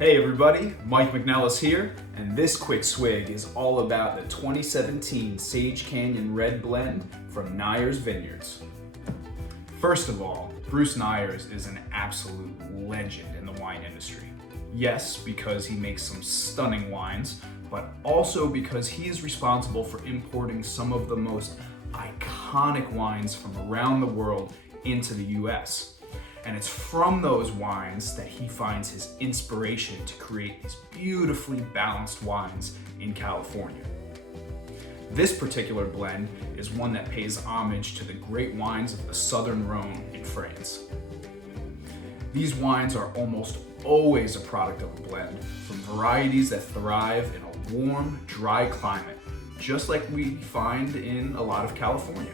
Hey everybody, Mike McNellis here, and this quick swig is all about the 2017 Sage Canyon Red Blend from Nyers Vineyards. First of all, Bruce Nyers is an absolute legend in the wine industry. Yes, because he makes some stunning wines, but also because he is responsible for importing some of the most iconic wines from around the world into the US. And it's from those wines that he finds his inspiration to create these beautifully balanced wines in California. This particular blend is one that pays homage to the great wines of the Southern Rhone in France. These wines are almost always a product of a blend from varieties that thrive in a warm, dry climate, just like we find in a lot of California.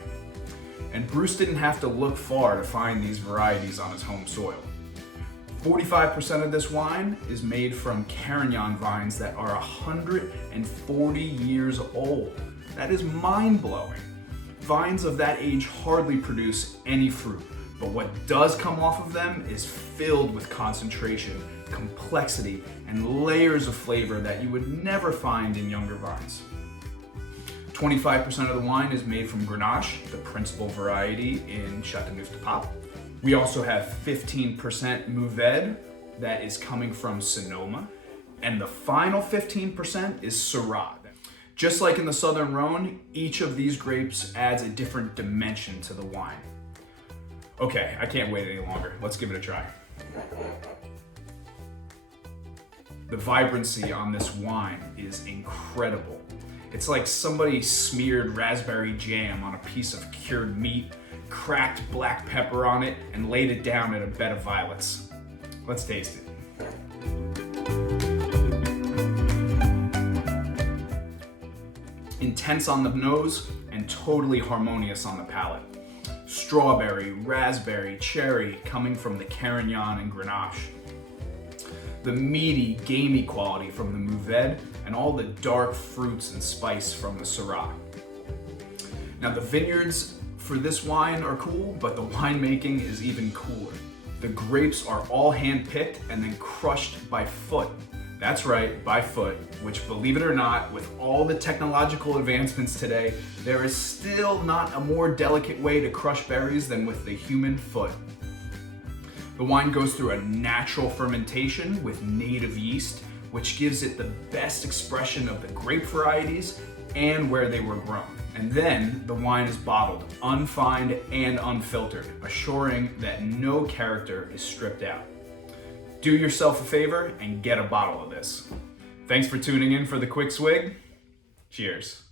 And Bruce didn't have to look far to find these varieties on his home soil. 45% of this wine is made from Carignan vines that are 140 years old. That is mind-blowing. Vines of that age hardly produce any fruit, but what does come off of them is filled with concentration, complexity, and layers of flavor that you would never find in younger vines. 25% of the wine is made from Grenache, the principal variety in Châteauneuf-du-Pape. We also have 15% Mourvèdre that is coming from Sonoma, and the final 15% is Syrah. Just like in the Southern Rhone, each of these grapes adds a different dimension to the wine. Okay, I can't wait any longer. Let's give it a try. The vibrancy on this wine is incredible. It's like somebody smeared raspberry jam on a piece of cured meat, cracked black pepper on it, and laid it down in a bed of violets. Let's taste it. Intense on the nose and totally harmonious on the palate. Strawberry, raspberry, cherry coming from the Carignan and Grenache. The meaty, gamey quality from the Mourvèdre, and all the dark fruits and spice from the Syrah. Now the vineyards for this wine are cool, but the winemaking is even cooler. The grapes are all hand-picked and then crushed by foot. That's right, by foot, which, believe it or not, with all the technological advancements today, there is still not a more delicate way to crush berries than with the human foot. The wine goes through a natural fermentation with native yeast, which gives it the best expression of the grape varieties and where they were grown. And then the wine is bottled, unfined and unfiltered, assuring that no character is stripped out. Do yourself a favor and get a bottle of this. Thanks for tuning in for the Quick Swig. Cheers.